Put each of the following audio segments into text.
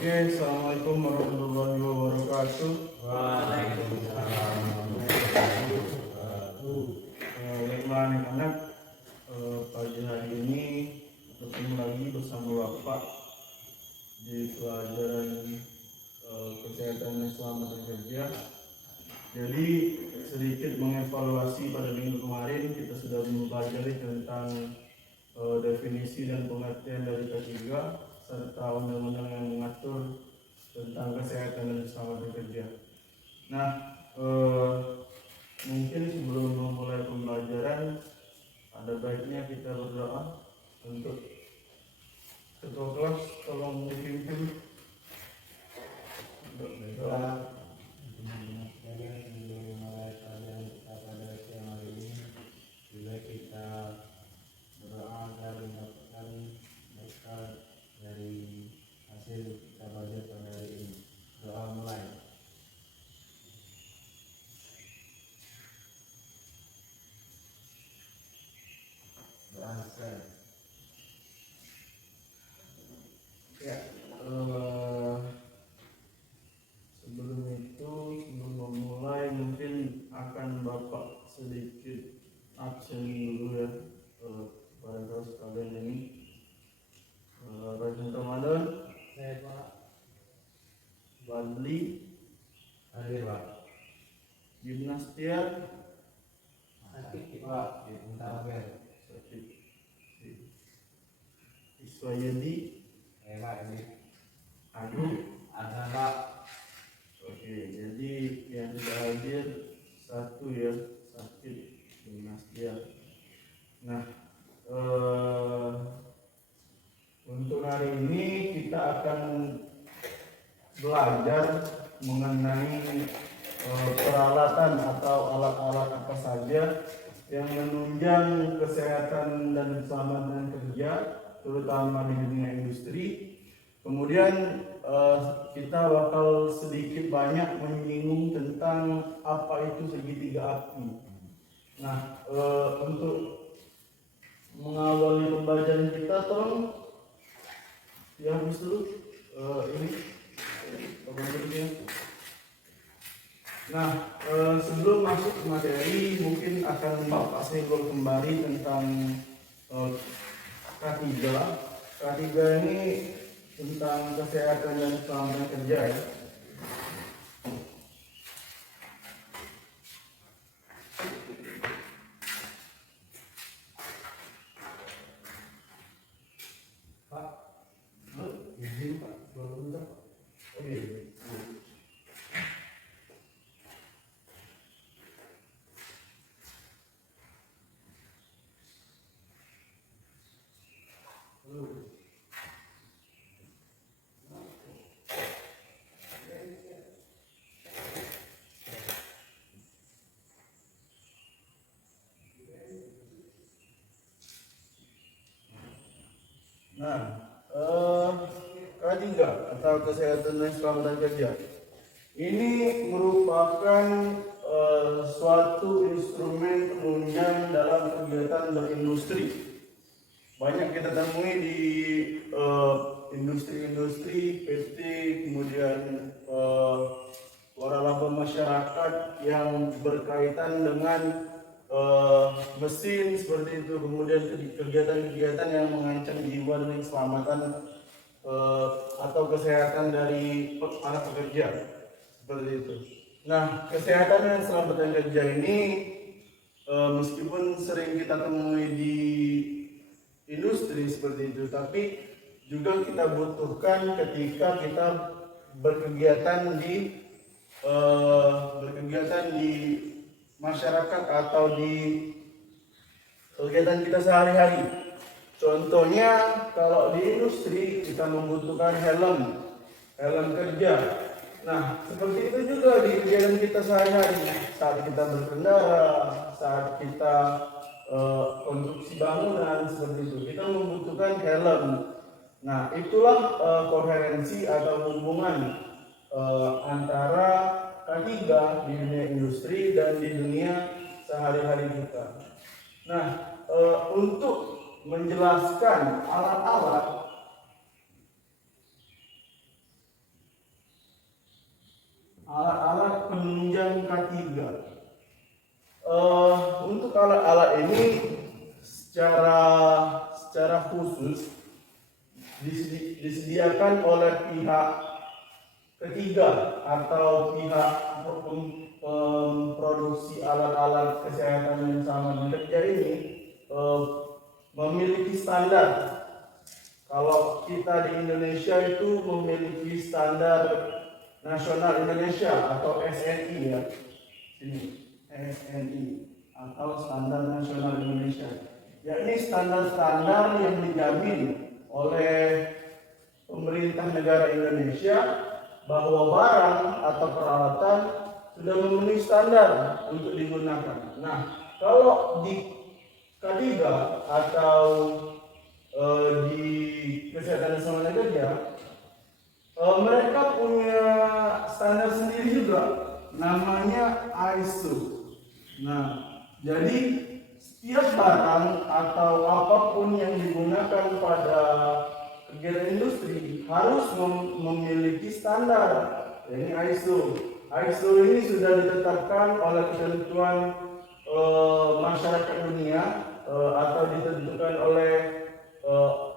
Oke, assalamualaikum warahmatullahi wabarakatuh. Waalaikumsalam warahmatullahi wabarakatuh. Baiklah anak-anak, pagi hari ini bertemu lagi bersama Bapak di pelajaran kesehatan dan keselamatan kerja. Jadi sedikit mengevaluasi pada minggu kemarin kita sudah mempelajari tentang definisi dan pengertian dari K3 serta undang-undang yang mengatur tentang kesehatan dan keselamatan kerja. Nah, mungkin sebelum memulai pembelajaran ada baiknya kita berdoa. Untuk ketua kelas tolong dipimpin untuk berdoa. Ya, sebelum memulai mungkin akan Bapak sedikit absen dulu ya pada kelas kalian ini. Rajin Ramadan, Saya Pak. Badli, Hadir Pak. Gimnastiar, Sakit Pak. Bentar Pak. Sakit, Iswayadi, Pak ini. Aduh. Ada Pak. Oke, jadi yang tidak hadir satu ya, sakit Gimnastiar. Nah, untuk hari ini kita akan belajar mengenai peralatan atau alat-alat apa saja yang menunjang kesehatan dan keselamatan kerja, terutama di dunia industri. Kemudian kita bakal sedikit banyak menyinggung tentang apa itu segitiga api. Nah, untuk mengawali pembelajaran kita, tolong dihapus dulu ini pembahasannya. Nah, sebelum masuk ke materi, mungkin akan Bapak senggol kembali tentang K3. K3 ini tentang kesehatan dan keselamatan kerja ya. Pak, izin Pak, belum Pak. Oke. Nah, K3 atau kesehatan dan keselamatan kerja ini merupakan suatu instrumen penunjang dalam kegiatan berindustri. Banyak kita temui di industri-industri, PT, kemudian waralaba masyarakat yang berkaitan dengan mesin seperti itu, kemudian kegiatan-kegiatan yang mengancam jiwa dan keselamatan atau kesehatan dari anak pekerja seperti itu. Nah, kesehatan dan keselamatan kerja ini meskipun sering kita temui di industri seperti itu, tapi juga kita butuhkan ketika kita berkegiatan di masyarakat atau di kegiatan kita sehari-hari. Contohnya kalau di industri kita membutuhkan helm kerja. Nah, seperti itu juga di kegiatan kita sehari-hari, saat kita berkendara, saat kita konstruksi bangunan seperti itu, kita membutuhkan helm. Nah, itulah koherensi atau hubungan antara K3 di dunia industri dan di dunia sehari-hari kita. Nah, untuk menjelaskan alat-alat disediakan oleh pihak ketiga atau pihak produksi alat-alat kesehatan dan keselamatan kerja ini memiliki standar. Kalau kita di Indonesia itu memiliki standar nasional Indonesia atau SNI ya, ini SNI atau standar nasional Indonesia, yakni standar-standar yang dijamin oleh pemerintah negara Indonesia bahwa barang atau peralatan sudah memenuhi standar untuk digunakan. Nah, kalau di K3 atau di kesehatan dan keselamatan kerja, mereka punya standar sendiri juga, namanya ISO. Nah, jadi setiap barang atau apapun yang digunakan pada kegiatan industri harus memiliki standar, yakni ISO. ISO ini sudah ditetapkan oleh ketentuan masyarakat dunia atau ditentukan oleh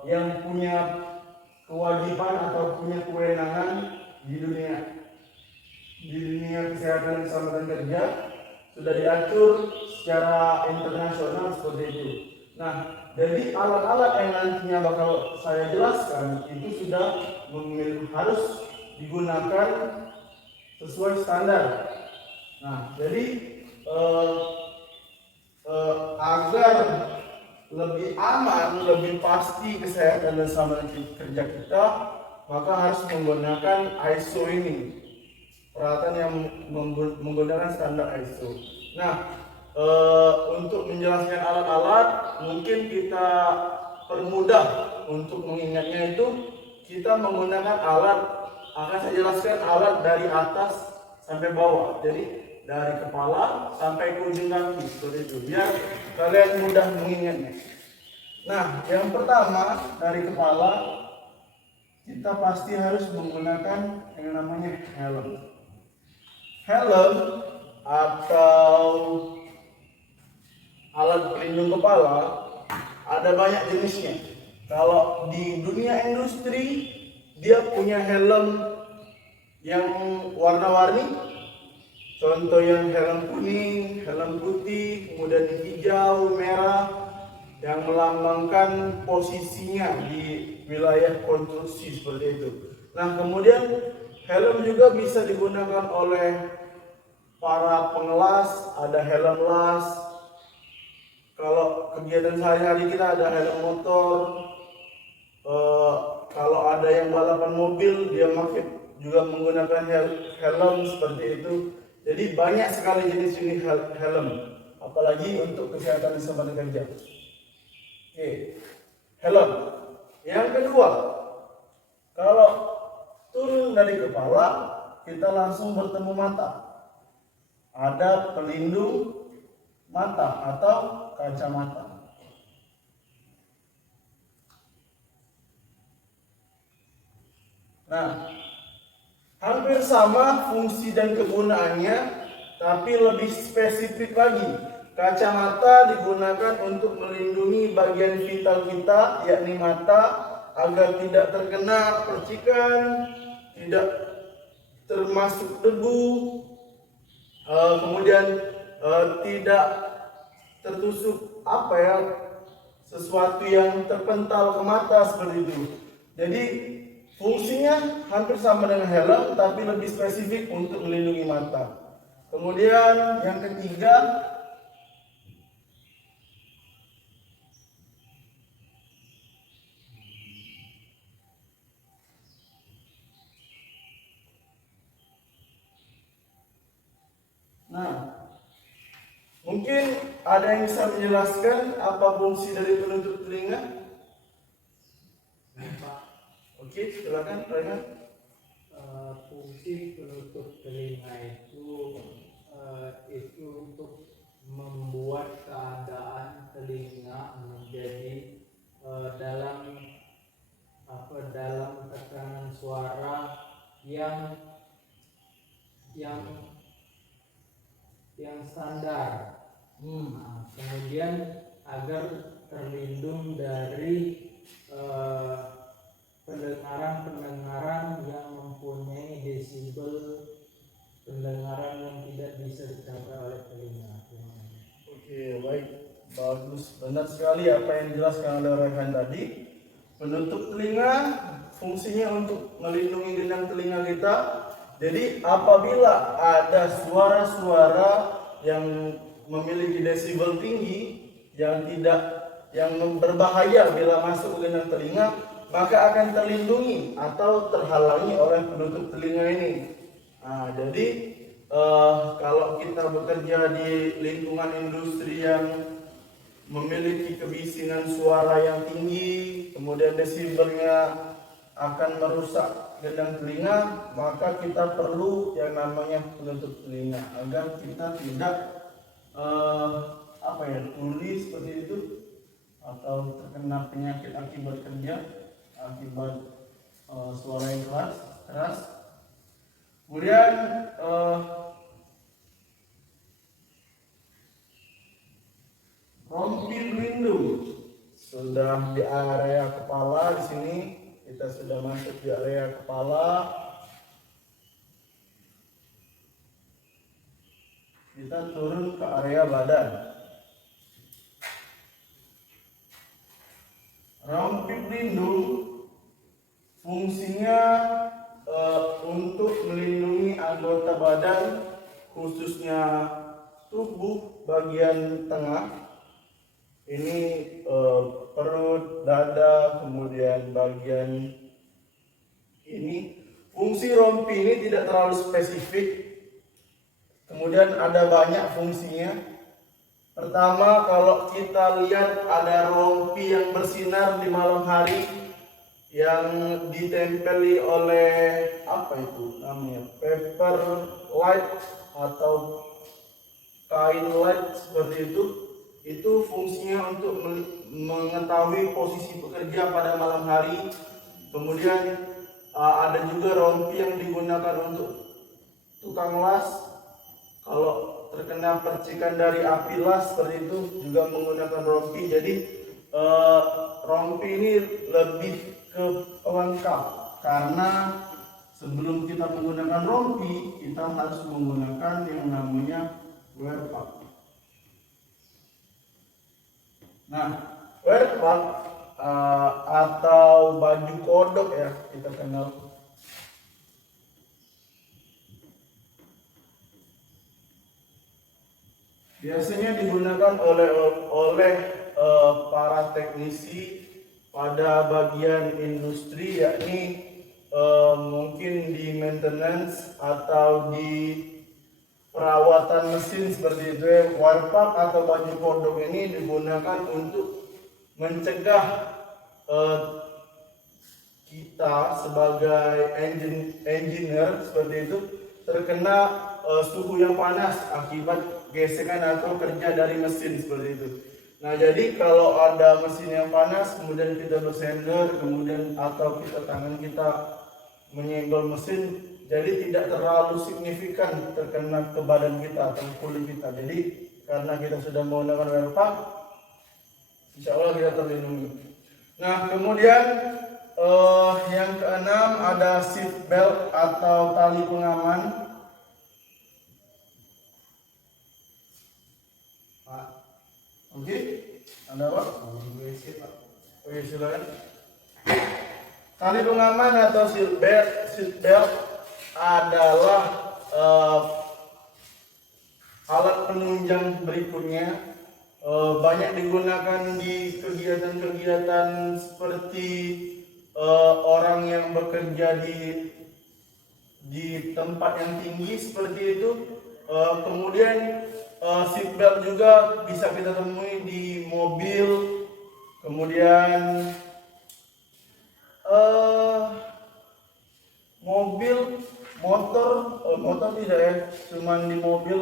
yang punya kewajiban atau punya kewenangan di dunia kesehatan dan keselamatan kerja, sudah diatur secara internasional seperti itu. Nah, jadi alat-alat yang nantinya bakal saya jelaskan itu sudah harus digunakan sesuai standar. Nah, jadi agar lebih aman, lebih pasti kesehatan dan keselamatan kerja kita, maka harus menggunakan ISO ini, peralatan yang menggunakan standar ISO. Nah, untuk menjelaskan alat-alat, mungkin kita permudah untuk mengingatnya itu, kita menggunakan alat, akan saya jelaskan alat dari atas sampai bawah. Jadi dari kepala sampai ke ujung kaki, seperti itu, biar kalian mudah mengingatnya. Nah, yang pertama dari kepala, kita pasti harus menggunakan yang namanya helm. Helm atau alat pelindung kepala ada banyak jenisnya. Kalau di dunia industri, dia punya helm yang warna-warni. Contoh yang helm kuning, helm putih, kemudian hijau, merah, yang melambangkan posisinya di wilayah konstruksi seperti itu. Nah, kemudian helm juga bisa digunakan oleh para pengelas, ada helm las. Kalau kegiatan sehari-hari kita ada helm motor. Kalau ada yang balapan mobil, dia juga menggunakan helm seperti itu. Jadi banyak sekali jenis-jenis helm, apalagi untuk kesehatan dan keselamatan kerja. Oke, helm. Yang kedua, kalau turun dari kepala, kita langsung bertemu mata. Ada pelindung mata atau kacamata. Nah, hampir sama fungsi dan kegunaannya, tapi lebih spesifik lagi. Kacamata digunakan untuk melindungi bagian vital kita, yakni mata, agar tidak terkena percikan, tidak termasuk debu, kemudian tidak tertusuk sesuatu yang terpental ke mata seperti itu. Jadi fungsinya hampir sama dengan helm, tapi lebih spesifik untuk melindungi mata. Kemudian yang ketiga, mungkin ada yang bisa menjelaskan apa fungsi dari penutup telinga? Oke, silakan Rayhan. Fungsi penutup telinga itu untuk membuat keadaan telinga menjadi dalam tekanan suara yang standar. Kemudian agar terlindung dari pendengaran yang mempunyai desibel pendengaran yang tidak bisa dicapai oleh telinga. Oke, baik. Bagus. Benar sekali apa yang dijelaskan oleh rekan tadi. Penutup telinga fungsinya untuk melindungi gendang telinga kita. Jadi apabila ada suara-suara yang memiliki desibel tinggi yang berbahaya bila masuk ke gendang telinga, maka akan terlindungi atau terhalangi oleh penutup telinga ini. Nah, jadi kalau kita bekerja di lingkungan industri yang memiliki kebisingan suara yang tinggi, kemudian desibelnya akan merusak gendang telinga, maka kita perlu yang namanya penutup telinga agar kita tidak tuli seperti itu atau terkena penyakit akibat kerja, akibat suara yang keras. Kemudian rompi pelindung sudah di area kepala. Di sini kita sudah masuk di area kepala. Kita turun ke area badan. Rompi pelindung fungsinya untuk melindungi anggota badan, khususnya tubuh bagian tengah. Ini perut, dada, kemudian bagian ini. Fungsi rompi ini tidak terlalu spesifik. Kemudian ada banyak fungsinya. Pertama, kalau kita lihat ada rompi yang bersinar di malam hari yang ditempeli oleh paper light atau kain light seperti itu fungsinya untuk mengetahui posisi pekerja pada malam hari. Kemudian ada juga rompi yang digunakan untuk tukang las. Kalau terkena percikan dari api las seperti itu juga menggunakan rompi. Jadi rompi ini lebih ke pelengkap, karena sebelum kita menggunakan rompi kita harus menggunakan yang namanya wear pack. Nah, wear pack atau baju kodok ya kita kenal. Biasanya digunakan oleh para teknisi pada bagian industri, yakni mungkin di maintenance atau di perawatan mesin seperti itu ya. Warpak atau baju kodok ini digunakan untuk mencegah kita sebagai engineer seperti itu terkena suhu yang panas akibat gesekan atau kerja dari mesin seperti itu. Nah, jadi kalau ada mesin yang panas kemudian kita bersender, kemudian atau tangan kita menyenggol mesin, jadi tidak terlalu signifikan terkena ke badan kita atau kulit kita. Jadi karena kita sudah menggunakan wear pack, insya Allah kita terlindungi. Nah, kemudian yang keenam ada seat belt atau tali pengaman. Oke, ada apa? Oke, silakan. Tali pengaman atau seat belt adalah alat penunjang berikutnya. Banyak digunakan di kegiatan-kegiatan seperti orang yang bekerja di tempat yang tinggi seperti itu. Kemudian seatbelt juga bisa kita temui di mobil, kemudian mobil, motor tidak ya, cuman di mobil.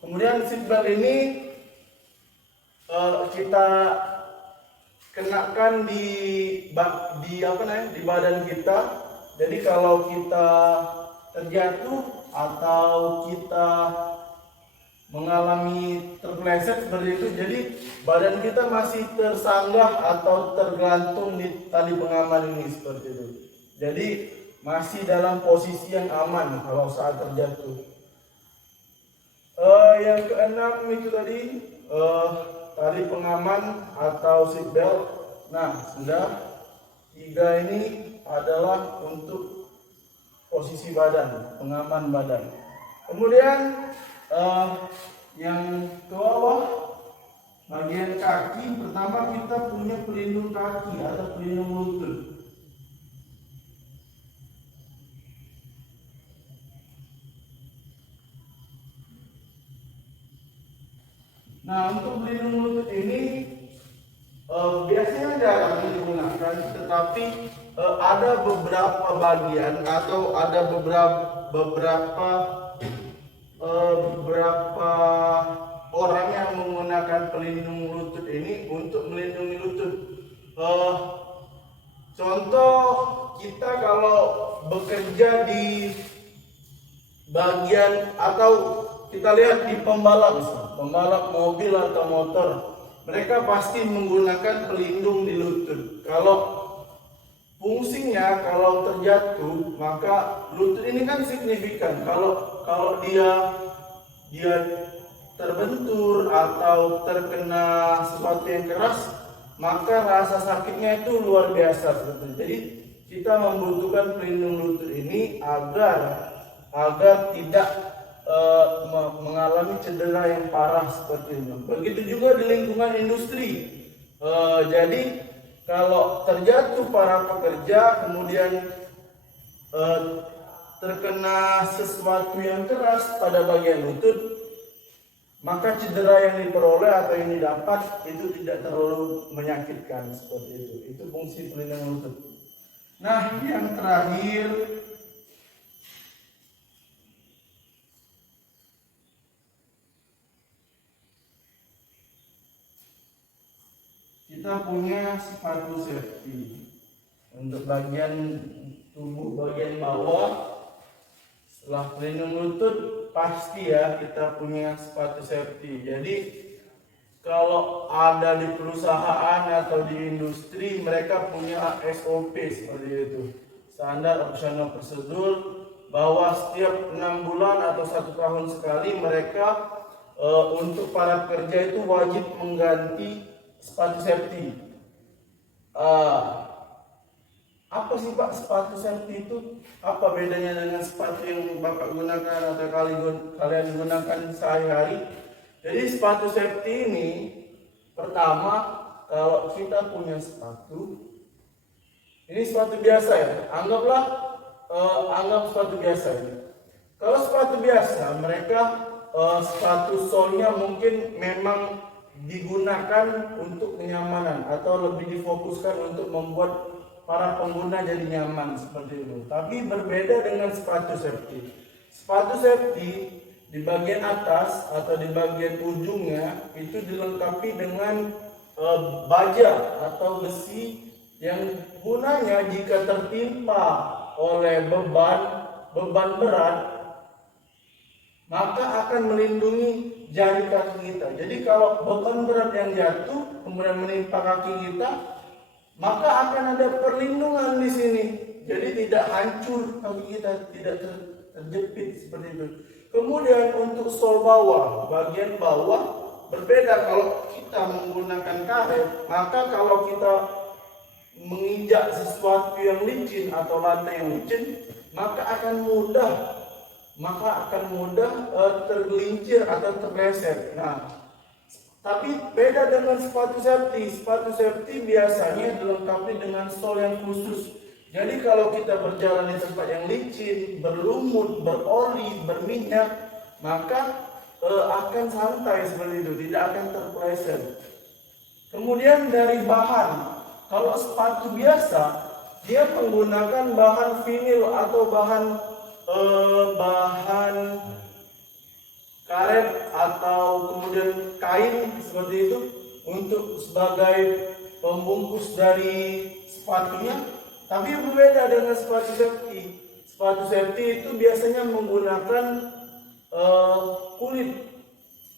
Kemudian seatbelt ini kita kenakan di badan kita. Jadi kalau kita terjatuh atau kita mengalami terpeleset seperti itu, jadi badan kita masih tersanggah atau tergantung di tali pengaman ini seperti itu. Jadi masih dalam posisi yang aman kalau saat terjatuh. Yang keenam itu tadi tali pengaman atau seat belt. Nah, sudah 3 ini adalah untuk posisi badan, pengaman badan. Kemudian yang ke bawah bagian kaki, pertama kita punya pelindung kaki atau pelindung lutut. Nah, untuk pelindung lutut ini biasanya jarang digunakan, tetapi ada beberapa bagian atau ada beberapa orang yang menggunakan pelindung lutut ini untuk melindungi lutut. Contoh, kita kalau bekerja di bagian atau kita lihat di pembalap mobil atau motor, mereka pasti menggunakan pelindung di lutut. Kalau fungsinya kalau terjatuh, maka lutut ini kan signifikan. Kalau dia terbentur atau terkena sesuatu yang keras, maka rasa sakitnya itu luar biasa sebetulnya. Jadi kita membutuhkan pelindung lutut ini agar tidak mengalami cedera yang parah seperti itu. Begitu juga di lingkungan industri. Jadi kalau terjatuh para pekerja kemudian terkena sesuatu yang keras pada bagian lutut, maka cedera yang diperoleh atau yang didapat itu tidak terlalu menyakitkan seperti itu. Itu fungsi pelindung lutut. Nah, yang terakhir kita punya sepatu safety untuk bagian tubuh bagian bawah. Setelah pelindung lutut, pasti ya kita punya sepatu safety. Jadi kalau ada di perusahaan atau di industri, mereka punya SOP seperti itu, standar operasional prosedur, bahwa setiap 6 bulan atau 1 tahun sekali mereka untuk para pekerja itu wajib mengganti sepatu safety. Apa sih Pak sepatu safety itu? Apa bedanya dengan sepatu yang Bapak gunakan atau kalian gunakan sehari-hari? Jadi sepatu safety ini, pertama, kalau kita punya sepatu, ini sepatu biasa ya, anggap sepatu biasa ya. Kalau sepatu biasa, mereka sepatu solnya mungkin memang digunakan untuk kenyamanan atau lebih difokuskan untuk membuat para pengguna jadi nyaman seperti itu. Tapi berbeda dengan sepatu safety. Sepatu safety di bagian atas atau di bagian ujungnya itu dilengkapi dengan baja atau besi yang gunanya jika tertimpa oleh beban berat, maka akan melindungi jari kaki kita. Jadi kalau beban berat yang jatuh kemudian menimpa kaki kita, maka akan ada perlindungan di sini. Jadi tidak hancur kaki kita, tidak terjepit seperti itu. Kemudian untuk sol bawah, bagian bawah berbeda. Kalau kita menggunakan karet, maka kalau kita menginjak sesuatu yang licin atau lantai yang licin, maka akan mudah tergelincir atau terleset. Nah, tapi beda dengan sepatu safety. Sepatu safety biasanya dilengkapi dengan sol yang khusus. Jadi kalau kita berjalan di tempat yang licin, berlumut, beroli, berminyak, maka akan santai seperti itu, tidak akan terpleset. Kemudian dari bahan, kalau sepatu biasa dia menggunakan bahan vinil atau bahan karet atau kemudian kain seperti itu untuk sebagai pembungkus dari sepatunya. Tapi berbeda dengan sepatu safety. Sepatu safety itu biasanya menggunakan kulit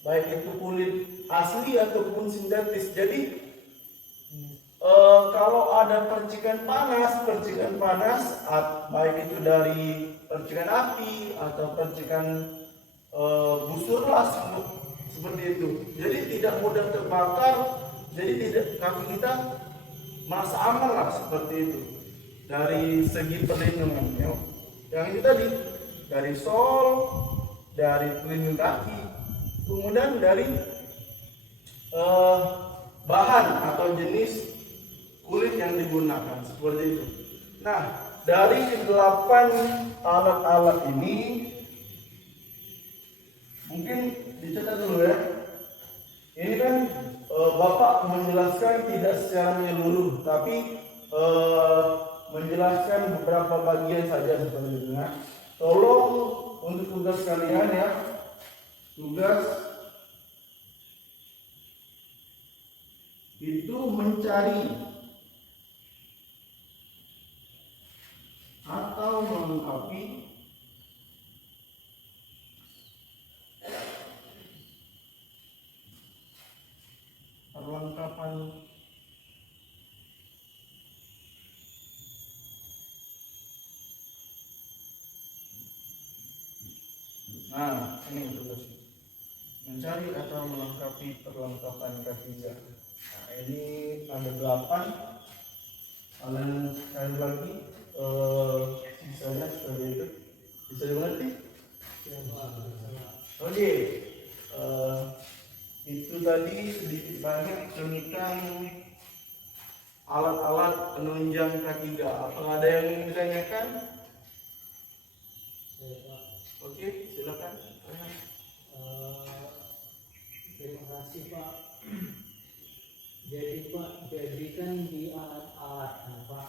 baik itu kulit asli ataupun sintetis. Jadi kalau ada percikan panas, baik itu dari percikan api atau percikan busur las seperti itu. Jadi tidak mudah terbakar. Jadi tidak kaki kita merasa aman lah seperti itu. Dari segi perlindungan, yang itu tadi dari sol, dari pelindung kaki, kemudian dari eh, bahan atau jenis kulit yang digunakan seperti itu. Nah, dari 8 alat-alat ini mungkin dicatat dulu ya. Ini kan Bapak menjelaskan tidak secara menyeluruh, tapi menjelaskan beberapa bagian saja seperti itu. Nah, tolong untuk tugas kalian ya, tugas itu mencari atau melengkapi perlengkapan nah ini tugas mencari atau melengkapi perlengkapan K3. Nah, ini ada 8. Kalian cari lagi sisanya seperti itu. Bisa dimengerti? Oke. Itu tadi sedikit banyak tentang alat-alat penunjang K3. Apa ada yang ingin ditanyakan? Oke, silakan. Terima kasih Pak. Jadi Pak, jadi kan di alat-alat Pak,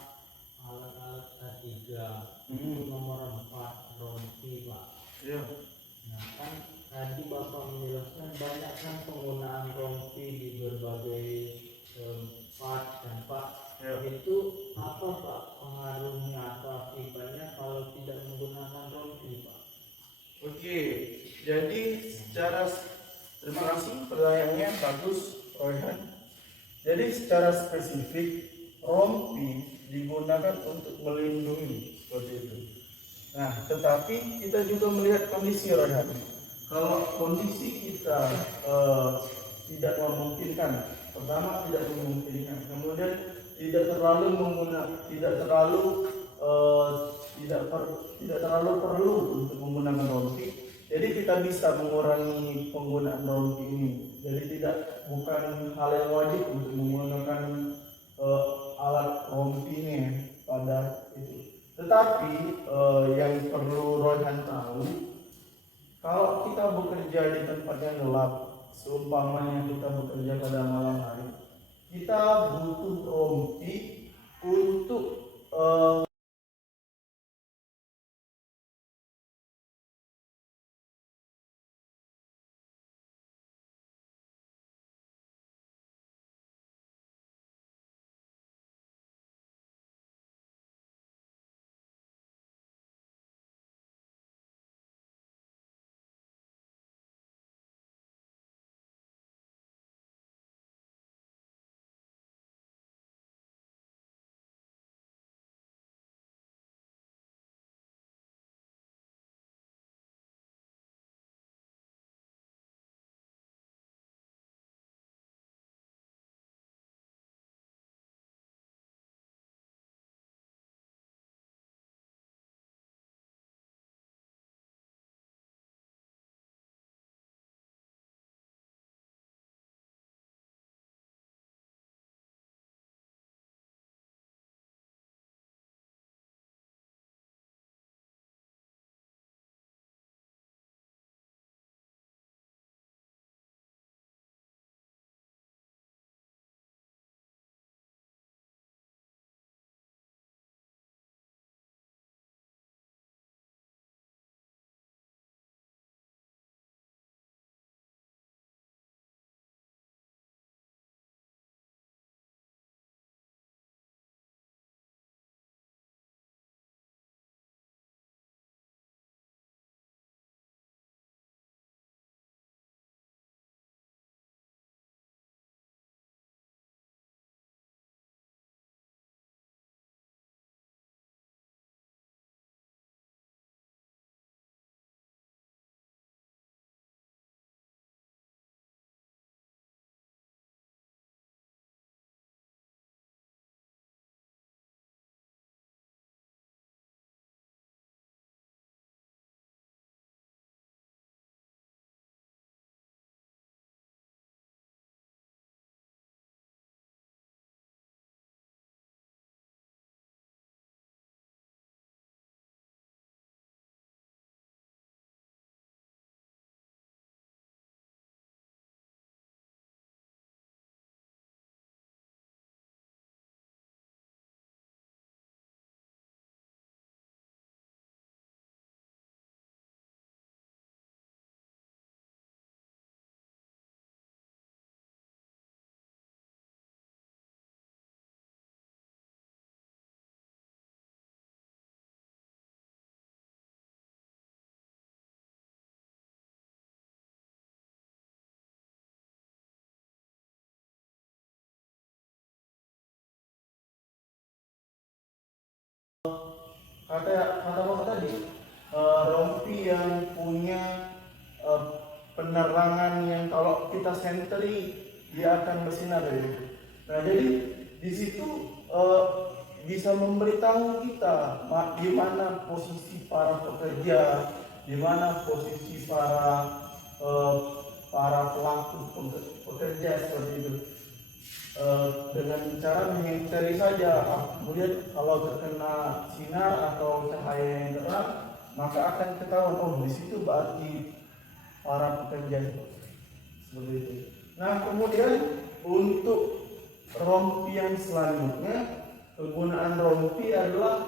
alat-alat K3 itu nomor 4 rompi Pak. Ya. Nah kan tadi Bapak menjelaskan banyak kan penggunaan rompi di berbagai tempat dan Pak, Ya. itu apa Pak pengaruhnya atau akibatnya kalau tidak menggunakan rompi Pak? Oke, jadi terima kasih pertanyaannya bagus, Royhan. Jadi secara spesifik rompi digunakan untuk melindungi seperti itu. Nah, tetapi kita juga melihat kondisi Royhan. Kalau kondisi kita tidak memungkinkan, pertama tidak memungkinkan, kemudian tidak terlalu tidak terlalu perlu untuk menggunakan rompi. Jadi kita bisa mengurangi penggunaan rompi ini. Jadi bukan hal yang wajib untuk menggunakan alat rompi ini pada itu. Tetapi yang perlu Royhan tahu, kalau kita bekerja di tempat yang gelap, seumpamanya kita bekerja pada malam hari, kita butuh rompi untuk kata bapak tadi, rompi yang punya penerangan yang kalau kita sentri dia akan bersinar gitu. Nah jadi di situ bisa memberitahu kita di mana posisi para pekerja, di mana posisi para pelaku pekerja seperti itu. Dengan cara menyentri saja, kemudian kalau terkena sinar atau cahaya yang terang maka akan ketahuan, oh di situ berarti para pekerja seperti itu. Nah kemudian untuk rompi yang selanjutnya, penggunaan rompi adalah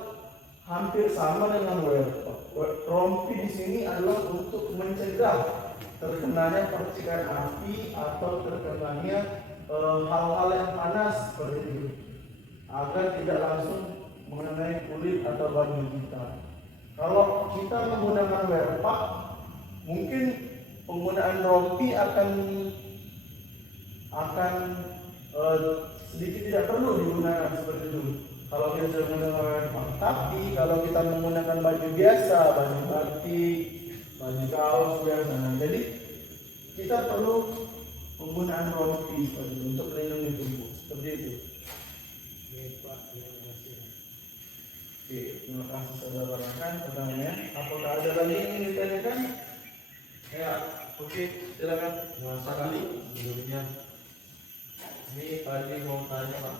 hampir sama dengan wearpack. Rompi di sini adalah untuk mencegah terkenanya percikan api atau terkenanya hal-hal yang panas seperti itu, agar tidak langsung mengenai kulit atau baju kita. Kalau kita menggunakan wearpack, mungkin penggunaan rompi akan sedikit tidak perlu digunakan seperti itu kalau kita sudah menggunakan wearpack. Tapi kalau kita menggunakan baju biasa, baju batik, baju kaos biasa, jadi kita perlu penggunaan rompi untuk melindungi tubuh seperti itu. Oke, terima kasih saudara rekan. Pertanyaannya, apakah ada lagi yang ditanyakan? Ya, oke, silakan. Sekali sebelumnya ini tadi mau tanya Pak,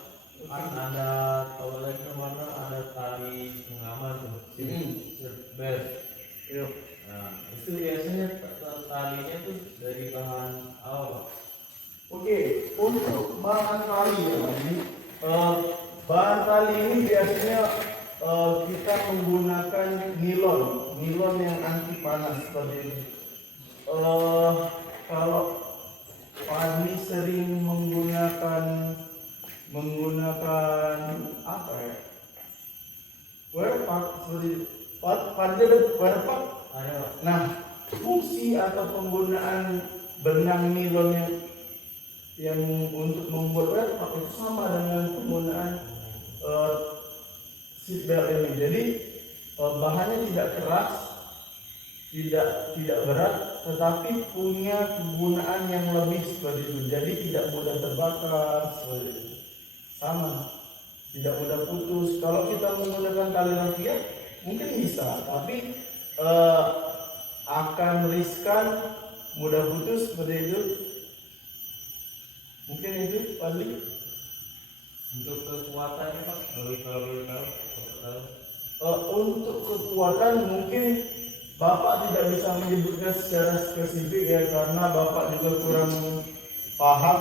kan ada tahu lagi mana ada tali pengaman tuh, belt. Yuk. Nah itu biasanya talinya tuh dari bahan apa Pak? Oke, untuk bahan tali ya, ini bahan tali ini biasanya kita menggunakan nilon yang anti panas seperti ini. Kalau Fani sering menggunakan apa ya? Wearpack seperti pada wearpack. Nah, fungsi atau penggunaan benang nilon yang untuk membuat wearpack itu sama dengan penggunaan seatbelt ini. Jadi bahannya tidak keras, tidak berat, tetapi punya kegunaan yang lebih seperti itu. Jadi tidak mudah terbakar seperti itu. Sama, tidak mudah putus. Kalau kita menggunakan tali rafia mungkin bisa, tapi akan riskan, mudah putus seperti itu. Mungkin itu pasti. Untuk kekuatannya Pak, kalau Untuk kekuatan mungkin Bapak tidak bisa menyebutkan secara spesifik ya, karena Bapak juga kurang paham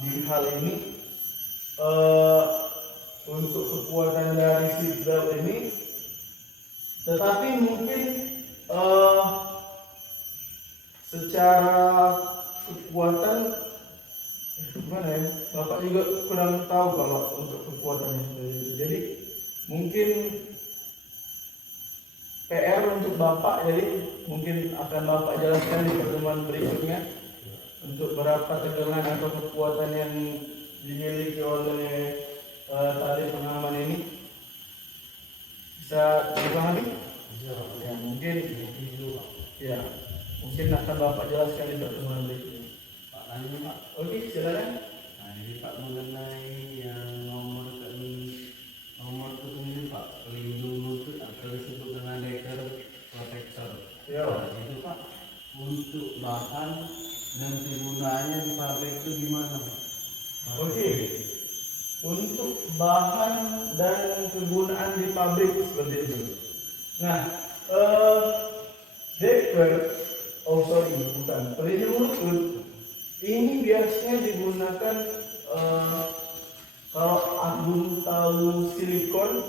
di hal ini. Untuk kekuatan dari seatbelt ini, tetapi mungkin secara kekuatan gimana ya, Bapak juga kurang tahu kalau untuk kekuatannya. Jadi mungkin PR untuk Bapak, jadi mungkin akan Bapak jelaskan di pertemuan berikutnya untuk berapa tegangan atau kekuatan yang dimiliki oleh tali pengaman ini. Bisa dipahami? Ya, mungkin akan Bapak jelaskan di pertemuan berikutnya. Pak Anu Pak. Oke, silakan. Nah ini Pak mengenai yang nomor ini Pak, pelindung lutut atau disebut dengan decker protector. Ya. Nah, itu Pak untuk bahan dan kegunaannya di pabrik itu gimana Pak? Oke. Untuk bahan dan kegunaan di pabrik seperti itu. Nah, pelindung lutut ini biasanya digunakan kalau Agung tahu silikon,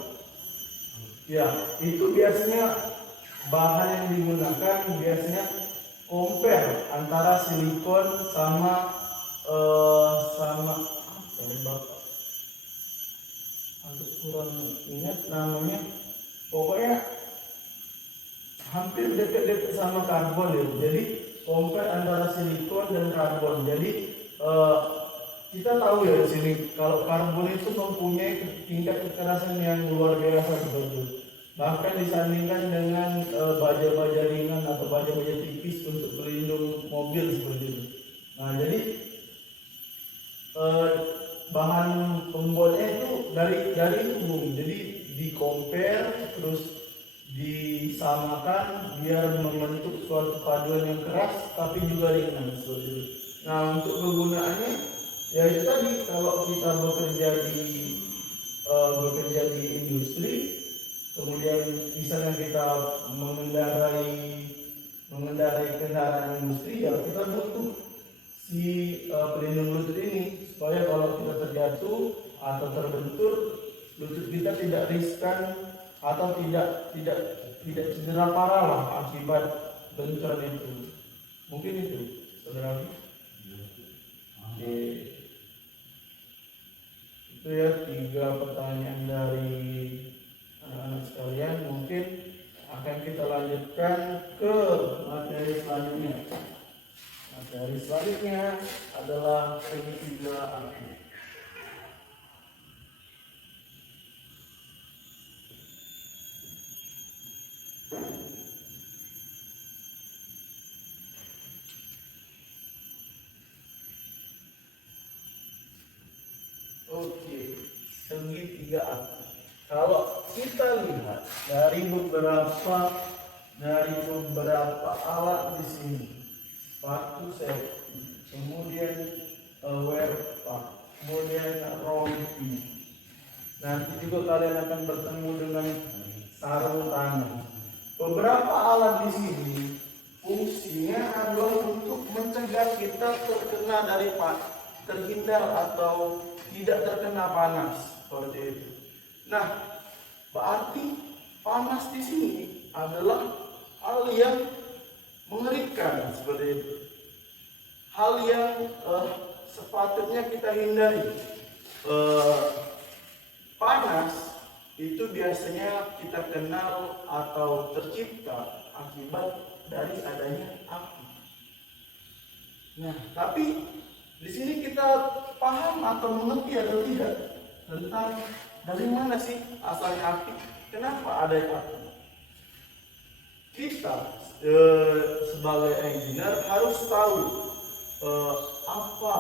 ya itu biasanya bahan yang digunakan biasanya compare antara silikon sama apa ya Bapak? Agak kurang ingat namanya. Pokoknya hampir dekat-dekat sama karbon ya. Jadi compare antara silikon dan karbon. Jadi kita tahu ya di sini kalau karbon itu mempunyai tingkat kekerasan yang luar biasa seperti itu. bahkan disandingkan dengan baja-baja ringan atau baja-baja tipis untuk pelindung mobil seperti itu. Nah, jadi bahan pembuatnya itu dari umum, jadi di compare terus disamakan biar membentuk suatu paduan yang keras tapi juga ringan seperti itu. Nah, untuk kegunaannya ya itu tadi, kalau kita bekerja di industri, kemudian misalnya kita mengendarai kendaraan industri, ya kita butuh si pelindung lutut ini supaya kalau kita terjatuh atau terbentur, lutut kita tidak riskan atau tidak cedera parah lah akibat benturan itu. Mungkin itu, saudara. Oke. Itu ya 3 pertanyaan dari anak-anak sekalian. Mungkin akan kita lanjutkan ke materi selanjutnya. Materi selanjutnya adalah segitiga api. Oke, segitiga api. Kalau kita lihat dari beberapa alat di sini, sepatu safety, kemudian wear pack, kemudian rompi. Nanti juga kalian akan bertemu dengan sarung tangan. Beberapa alat di sini fungsinya adalah untuk mencegah kita terhindar atau tidak terkena panas seperti itu. Nah, berarti panas di sini adalah hal yang mengerikan seperti itu. Hal yang sepatutnya kita hindari. Panas itu biasanya kita kenal atau tercipta akibat dari adanya api. Nah, tapi di sini kita paham atau mengerti atau tidak tentang dari mana sih asalnya api? Kenapa ada api? Kita sebagai engineer harus tahu apa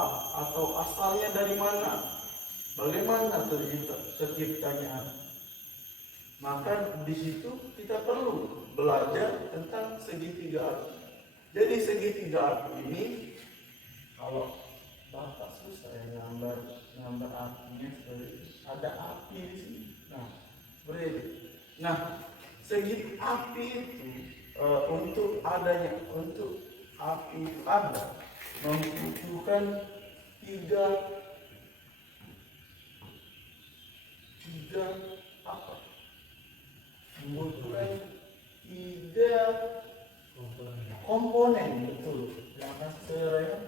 atau asalnya dari mana, bagaimana terciptanya api. Maka di situ kita perlu belajar tentang segitiga api. Jadi segitiga api ini, kalau Bapak susah ya gambar apinya seperti itu. Ada api di sini. Nah, seperti itu. Nah, segi api itu untuk api itu ada membutuhkan tiga apa? Membutuhkan 3 komponen, betul. Yang saya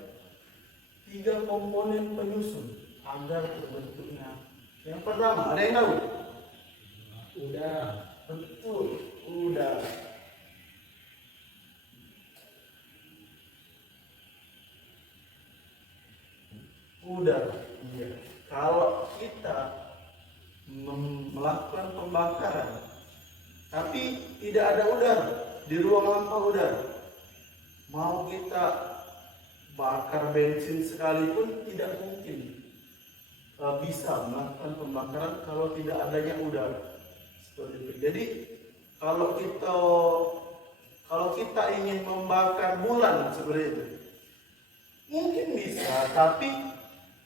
3 komponen penyusun agar terbentuknya. Yang pertama, ada yang tahu? Udara. Betul, udara. Udara. Iya. Kalau kita melakukan pembakaran, tapi tidak ada udara di ruang hampa udara, mau kita bakar bensin sekalipun tidak mungkin bisa melakukan pembakaran kalau tidak adanya udara. Seperti itu. Jadi kalau kita ingin membakar bulan seperti itu, mungkin bisa, tapi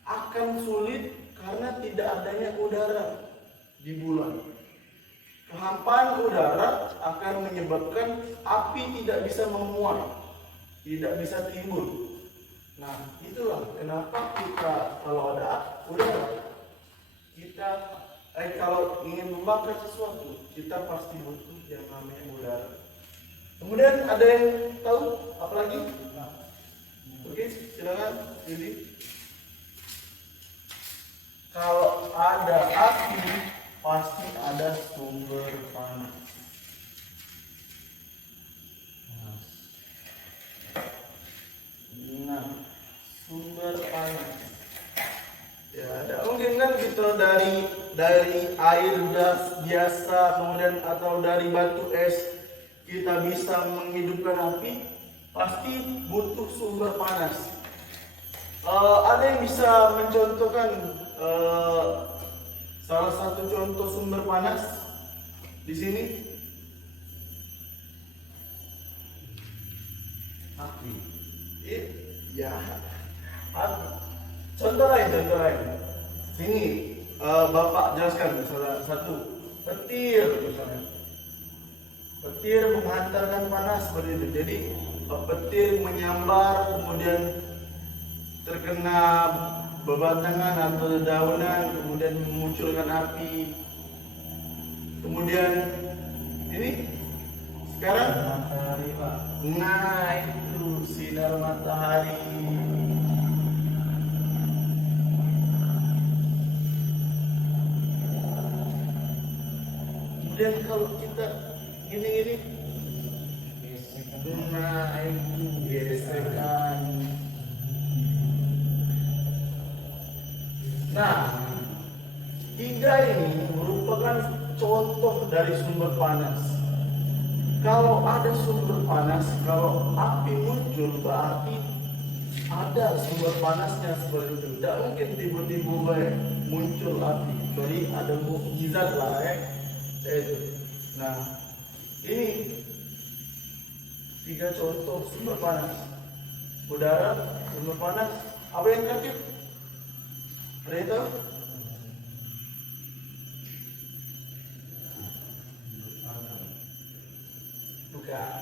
akan sulit karena tidak adanya udara di bulan. Kehampaan udara akan menyebabkan api tidak bisa menguat, tidak bisa timbul. Nah, itulah kenapa kita kalau ada udara, kalau ingin membakar sesuatu, kita pasti butuh yang namanya udara. Kemudian ada yang tahu apa lagi? Oke, silakan Yudi. Kalau ada api, pasti ada sumber panas. Nah, sumber panas. Ya, ada mungkin kan kita dari air biasa kemudian atau dari batu es kita bisa menghidupkan api, pasti butuh sumber panas. Ada yang bisa mencontohkan salah satu contoh sumber panas di sini? Api. Ya, contoh lain. Sini, Bapak jelaskan salah satu petir misalnya. Petir menghantarkan panas seperti itu. Jadi petir menyambar kemudian terkena bebatangan atau dedaunan kemudian memunculkan api. Kemudian ini sekarang Matahari, Pak. nah itu sinar matahari. Kemudian kalau kita gini nah itu gesekan. Nah, tiga ini merupakan contoh dari sumber panas. Kalau ada sumber panas, kalau api muncul berarti ada sumber panasnya seperti itu. Tidak mungkin tiba-tiba muncul api. Jadi ada mukjizat lah itu. Nah, ini tiga contoh sumber panas. Udara, sumber panas. Apa yang terakhir? Ada yang tahu? Bukan.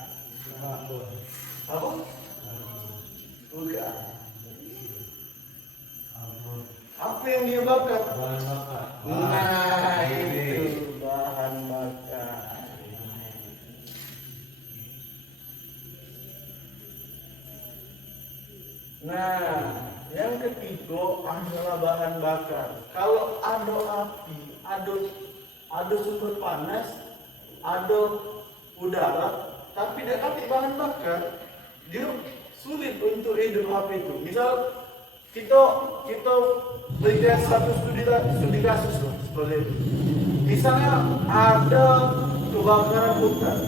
Apa? Bukan. Apa yang dia bakar? Bahan bakar. Nah, itu bahan bakar. Nah, yang ketiga adalah bahan bakar. Kalau ada api, ada sumber panas, ada udara, tapi dia api bahan bakar, dia sulit untuk hidup api itu. Misal kita berikan satu studi kasus loh, seperti itu. Misalnya ada kebakaran hutan,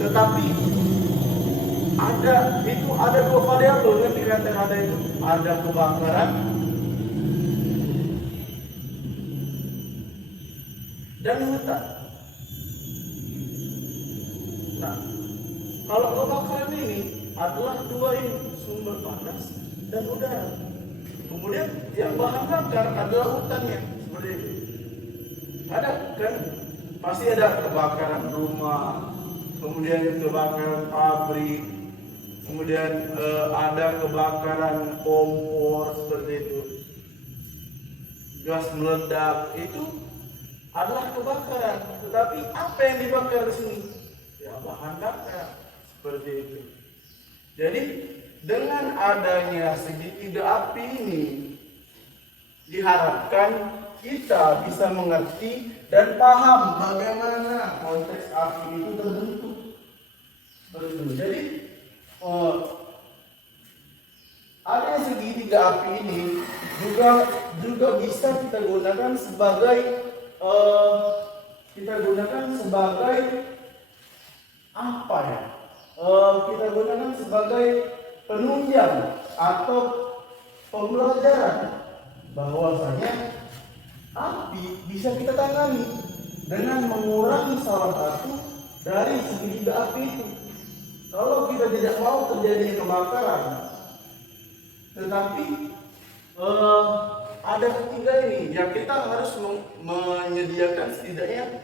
tetapi ada dua variabel yang dikatakan ada itu, ada kebakaran dan hutan. Nah, kalau kebakaran ini adalah dua ini, sumber panas dan udara. Kemudian yang bahan bakar adalah hutannya, seperti itu. Ada kan? Pasti ada kebakaran rumah, kemudian kebakaran pabrik, kemudian ada kebakaran kompor seperti itu. Gas meledak itu adalah kebakaran. Tetapi apa yang dibakar di sini? Ya bahan bakar seperti itu. Jadi dengan adanya segitiga api ini diharapkan kita bisa mengerti dan paham bagaimana konteks api itu terbentuk. Jadi ada segitiga api ini juga bisa kita gunakan sebagai apa ya? Kita gunakan sebagai penunjang atau pembelajaran bahwasanya api bisa kita tangani dengan mengurangi salah satu dari segitiga api itu. Kalau kita tidak mau terjadi kebakaran, tetapi ada ketiga ini, ya kita harus menyediakan setidaknya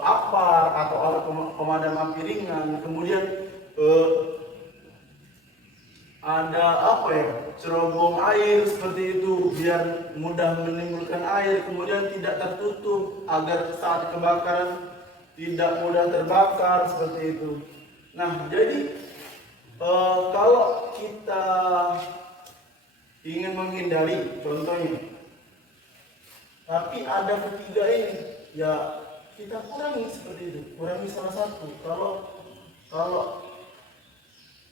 apar atau alat pemadam api ringan, kemudian ada cerobong air seperti itu biar mudah menimbulkan air, kemudian tidak tertutup agar saat kebakaran tidak mudah terbakar seperti itu. Nah, jadi kalau kita ingin menghindari contohnya, tapi ada ketiga ini, ya kita kurangi seperti itu, kurangi salah satu. Kalau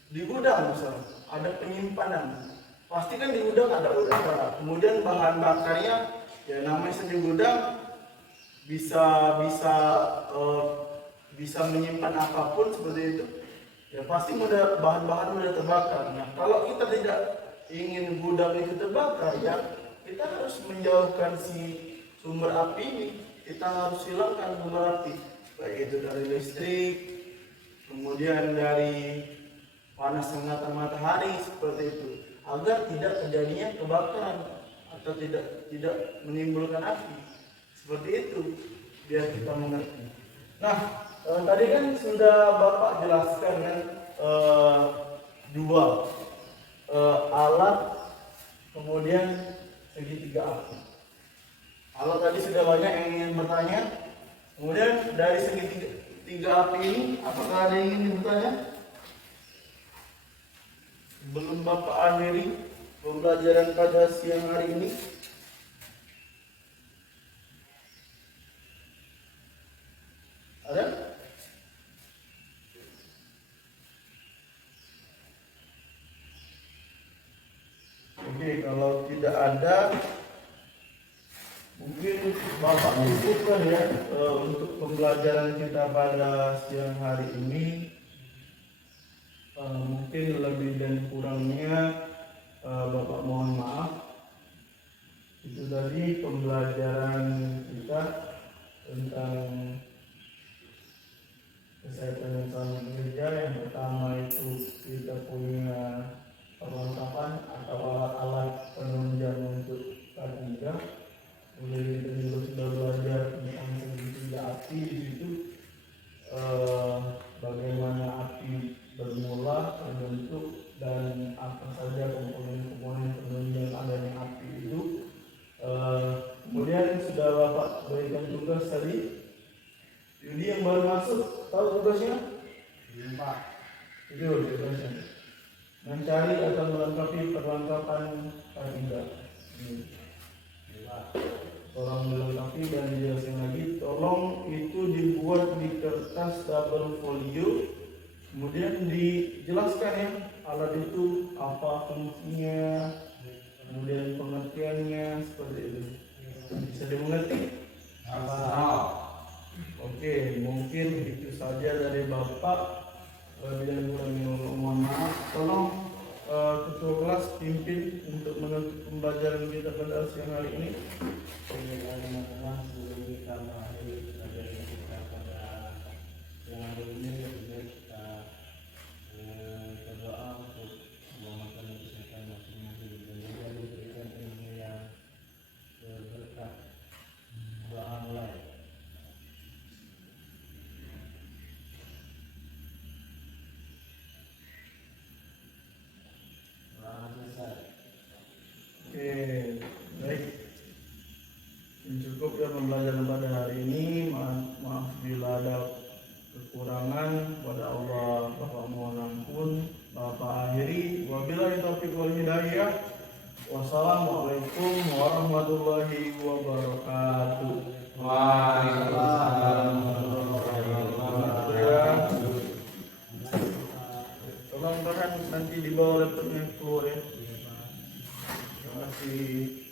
di gudang misalnya ada penyimpanan, pasti kan di gudang ada udara, kemudian bahan bakarnya Ya namanya seni gudang bisa bisa bisa menyimpan apapun seperti itu. Ya pasti mudah bahan-bahan mudah terbakar. Nah kalau kita tidak ingin gudang itu terbakar, ya kita harus menjauhkan si sumber api ini. Kita harus hilangkan sumber api, baik itu dari listrik, kemudian dari panas sengatan matahari seperti itu, agar tidak terjadinya kebakaran atau tidak menimbulkan api. Seperti itu biar kita mengerti. Nah, tadi kan sudah Bapak jelaskan kan dua alat, kemudian segitiga api. Kalau tadi sudah banyak yang ingin bertanya, kemudian dari segitiga api ini, apakah ada yang ingin bertanya? Belum Bapak akhiri pembelajaran pada siang hari ini. Ada? Oke, kalau tidak ada, mungkin Bapak cukupkan ya untuk pembelajaran kita pada siang hari ini. Mungkin lebih dan kurangnya Bapak mohon maaf. Itu tadi pembelajaran kita tentang kesehatan mental bekerja. Yang pertama itu kita punya perlengkapan atau alat-alat penunjang untuk K3. Kemudian kita juga sudah belajar tentang segitiga api di situ, bagaimana api bermula, terbentuk, dan apa saja komponen-komponen penunjang adanya api itu. Kemudian sudah Bapak berikan tugas tadi. Yudi yang baru masuk, tahu tugasnya? Pak. Itu tugasnya. Mencari atau melengkapi perlengkapan K3. Tolong dilengkapi dan dijelaskan lagi. Tolong itu dibuat di kertas double folio. Kemudian dijelaskan ya alat itu apa fungsinya, kemudian pengertiannya seperti itu. Bisa dimengerti? Oke, mungkin itu saja dari Bapak. Dan mohon maaf, tolong ketua kelas pimpin untuk menutup pembelajaran kita pada siang hari ini. Teman-teman, sebelum kita mengakhiri pelajaran kita pada siang hari ini, kita berdoa untuk memohon kesehatan masing-masing dan juga diberikan ilmu yang berberkah. Doa mulai. Oke, baik. Cukup ya pembelajaran pada hari ini. Maaf bila ada kekurangan, pada Allah Bapak mohon ampun. Bapak akhiri. Wabillahi taufiq wal hidayah. Wassalamualaikum warahmatullahi wabarakatuh. Waalaikumsalam warahmatullahi wabarakatuh. Tolong kan nanti dibawa laptopnya keluar ya. Terima kasih.